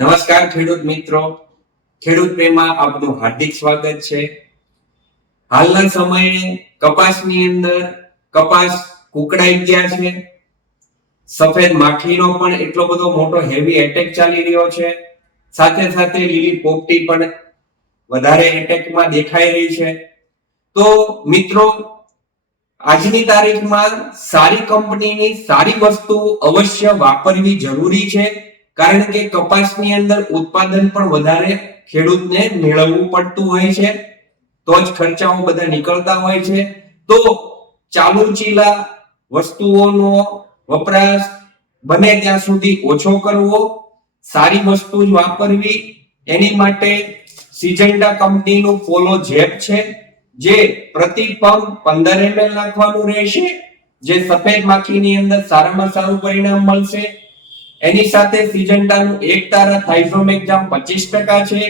નમસ્કાર ખેડૂત મિત્રો, ખેડૂત પ્રેમમાં આપનું હાર્દિક સ્વાગત છે. હાલના સમયે કપાસની અંદર કપાસ કુકડાઈ ગયા છે. સફેદ માખીનો પણ એટલો બધો મોટો હેવી એટેક ચાલી રહ્યો છે. સાથે સાથે લીલી પોપટી પણ વધારે એટેકમાં દેખાઈ રહી છે. તો મિત્રો, આજની તારીખમાં સારી કંપનીની સારી વસ્તુ અવશ્ય વાપરવી જરૂરી છે. કારણ કે કપાસની અંદર ઉત્પાદન પણ વધારે ખેડૂતને મેળવવું પડતું હોય છે, તો જ ખર્ચાઓ બધા નીકળતા હોય છે. તો ચાલુ ચીલા વસ્તુઓનો વપરાશ બને ત્યાં સુધી ઓછો કરવો, સારી વસ્તુ જ વાપરવી. એની માટે સિજન્ટા કંપનીનું પોલો જેપ છે, જે પ્રતિ પંપ 15 ml નાખવાનું રહેશે, જે સફેદ માખીની અંદર સારામાં સારું પરિણામ મળશે. એની સાથે સિજન્ટાનું એક તારા થાઇઝોમેક્ઝામ 25% છે,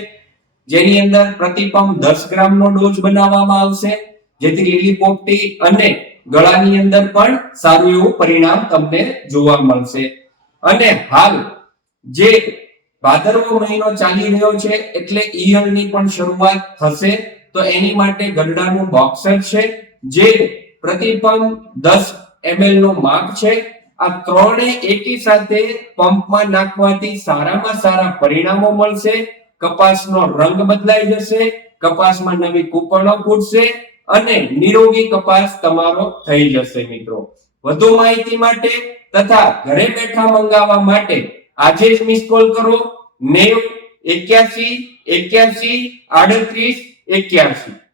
જેની અંદર પ્રતિ પંપ 10 ગ્રામનો ડોઝ બનાવવામાં આવશે, જેથી લીલી પોપટી અને ગળાની અંદર પણ સારું એવું પરિણામ તમને જોવા મળશે. અને હાલ જે ભાદરવો મહિનો ચાલી રહ્યો છે એટલે ઈયળની પણ શરૂઆત થશે, તો એની માટે ગરડાનું બોક્સર છે, જે પ્રતિ પંપ 10 ml નો માપ છે. આ ત્રણે એકી સાથે પંપમાં નાખવાથી સારામાં સારા પરિણામો મળશે. કપાસનો રંગ બદલાઈ જશે, કપાસમાં નવી કૂપળો ફૂટશે અને નિરોગી કપાસ તમારો થઈ જશે. મિત્રો, વધુ માહિતી માટે તથા ઘરે બેઠા મંગાવવા માટે આજે જ મિસ કોલ કરો 90 81 81 38 81.